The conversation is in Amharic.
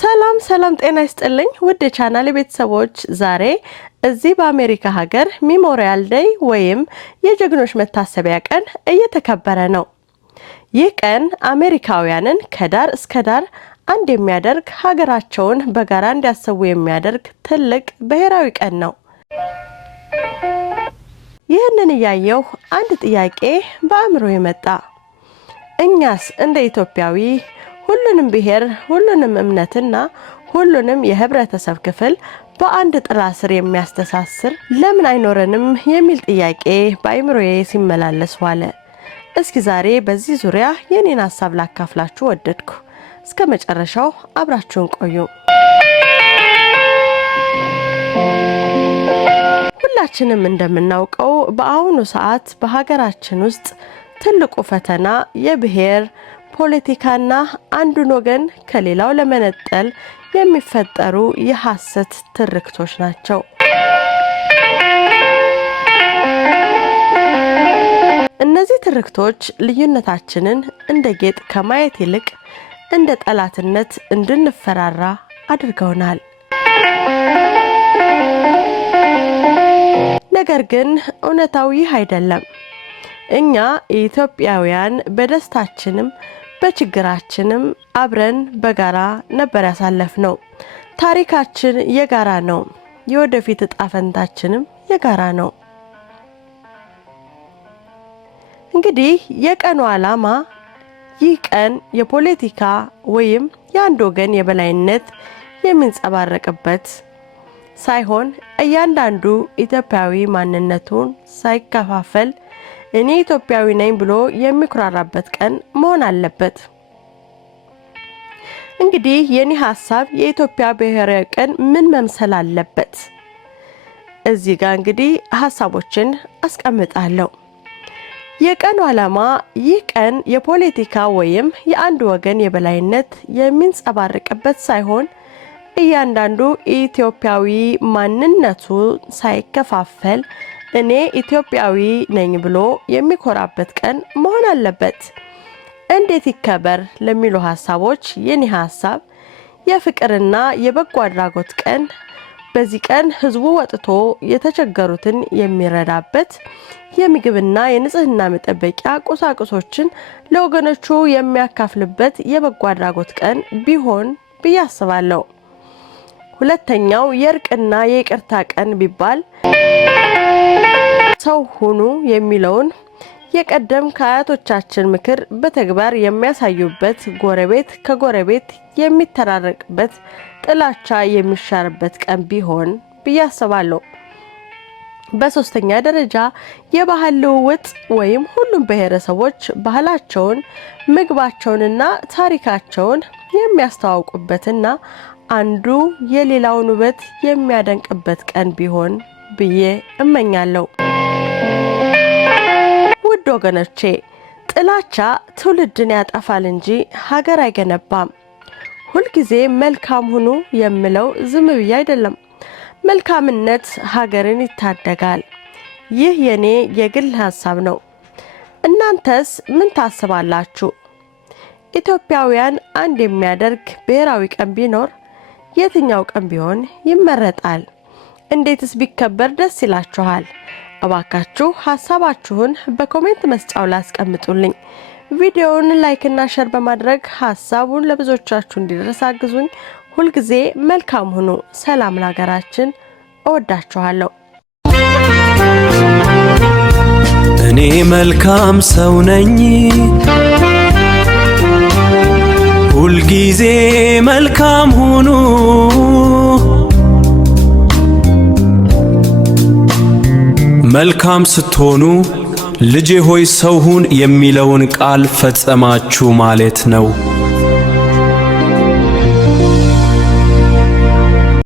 ሰላም ጤና ይስጥልኝ ውድ ቻናሌ ቤተሰቦች ዛሬ እዚህ በአሜሪካ ሀገር ሜሞሪያል ዴይ ወይም የጀግኖች መታሰቢያ ቀን እየተከበረ ነው። ይህ ቀን አሜሪካውያንን ከዳር እስከ ዳር አንድ የሚያደርግ ሀገራቸውን በጋራ እንዲያስቡ የሚያደርግ ትልቅ ብሔራዊ ቀን ነው። ይህንን ያየው አንድ ጥያቄ በአእምሮዬ መጣ። እኛስ እንደ ኢትዮጵያዊ ሁሉንም ብሔር ሁሉንም እምነትና ሁሉንም የህብረተሰብ ክፍል በአንድ ጥላ ስር የሚያስተሳስር ለምን አይኖርንም የሚል ጥያቄ በአእምሮዬ ሲመላለስ ዋለ። እስኪ ዛሬ በዚህ ዙሪያ የኔን ሐሳብ ላካፍላችሁ ወደድኩ። እስከ መጨረሻው አብራችሁን ቆዩ። ሁላችንም እንደምናውቀው በአሁኑ ሰዓት በሀገራችን ውስጥ ትልቁ ፈተና የብሔር ፖለቲካና አንዱን ወገን ከሌላው ለመነጠል የሚፈጠሩ የሐሰት ትርክቶች ናቸው። እነዚህ ትርክቶች ልዩነታችንን እንደ ጌጥ ከማየት ይልቅ እንደ ጠላትነት እንድንፈራራ አድርገውናል። ነገር ግን እውነታው ይህ አይደለም። እኛ ኢትዮጵያውያን በደስታችንም በችግራችንም አብረን በጋራ ነበር ያሳለፍነው። ታሪካችን የጋራ ነው። የወደፊት ዕጣ ፈንታችንም የጋራ ነው። እንግዲህ የቀኑ ዓላማ ይህ ቀን የፖለቲካ ወይም የአንድ ወገን የበላይነት የሚንጸባረቅበት ሳይሆን እያንዳንዱ ኢትዮጵያዊ ማንነቱን ሳይከፋፈል እኔ ኢትዮጵያዊ ነኝ ብሎ የሚኩራራበት ቀን መሆን አለበት። እንግዲህ የኔ ሐሳብ የኢትዮጵያ ብሔራዊ ቀን ምን መምሰል አለበት? እዚህ ጋር እንግዲህ ሐሳቦችን አስቀምጣለሁ። የቀኑ ዓላማ ይህ ቀን የፖለቲካ ወይም የአንድ ወገን የበላይነት የሚንጸባረቅበት ሳይሆን እያንዳንዱ ኢትዮጵያዊ ማንነቱ ሳይከፋፈል እኔ ኢትዮጵያዊ ነኝ ብሎ የሚኮራበት ቀን መሆን አለበት። እንዴት ይከበር ለሚሉ ሐሳቦች የኔ ሐሳብ የፍቅርና የበጎ አድራጎት ቀን። በዚህ ቀን ህዝቡ ወጥቶ የተቸገሩትን የሚረዳበት የምግብና የንጽህና መጠበቂያ ቁሳቁሶችን ለወገኖቹ የሚያካፍልበት የበጎ አድራጎት ቀን ቢሆን ብዬ አስባለሁ። ሁለተኛው የእርቅና የይቅርታ ቀን ቢባል ሰው ሁኑ የሚለውን የቀደም ከአያቶቻችን ምክር በተግባር የሚያሳዩበት ጎረቤት ከጎረቤት የሚተራረቅበት ጥላቻ የሚሻርበት ቀን ቢሆን ብዬ አስባለሁ። በሶስተኛ ደረጃ የባህል ልውውጥ ወይም ሁሉም ብሔረሰቦች ባህላቸውን ምግባቸውንና ታሪካቸውን የሚያስተዋውቁበትና አንዱ የሌላውን ውበት የሚያደንቅበት ቀን ቢሆን ብዬ እመኛለሁ። ውድ ወገኖቼ ጥላቻ ትውልድን ያጠፋል እንጂ ሀገር አይገነባም። ሁልጊዜ መልካም ሁኑ የምለው ዝም ብዬ አይደለም። መልካምነት ሀገርን ይታደጋል። ይህ የኔ የግል ሐሳብ ነው። እናንተስ ምን ታስባላችሁ? ኢትዮጵያውያን አንድ የሚያደርግ ብሔራዊ ቀን ቢኖር የትኛው ቀን ቢሆን ይመረጣል? እንዴትስ ቢከበር ደስ ይላችኋል? እባካችሁ ሐሳባችሁን በኮሜንት መስጫው ላይ አስቀምጡልኝ። ቪዲዮውን ላይክ እና ሼር በማድረግ ሐሳቡን ለብዙዎቻችሁ እንዲደርስ አግዙኝ። ሁልጊዜ መልካም ሁኑ። ሰላም ለሀገራችን። እወዳችኋለሁ። እኔ መልካም ሰው ነኝ፣ ሁልጊዜ መልካም ሁኑ። መልካም ስትሆኑ ልጄ ሆይ ሰው ሁን የሚለውን ቃል ፈጸማችሁ ማለት ነው።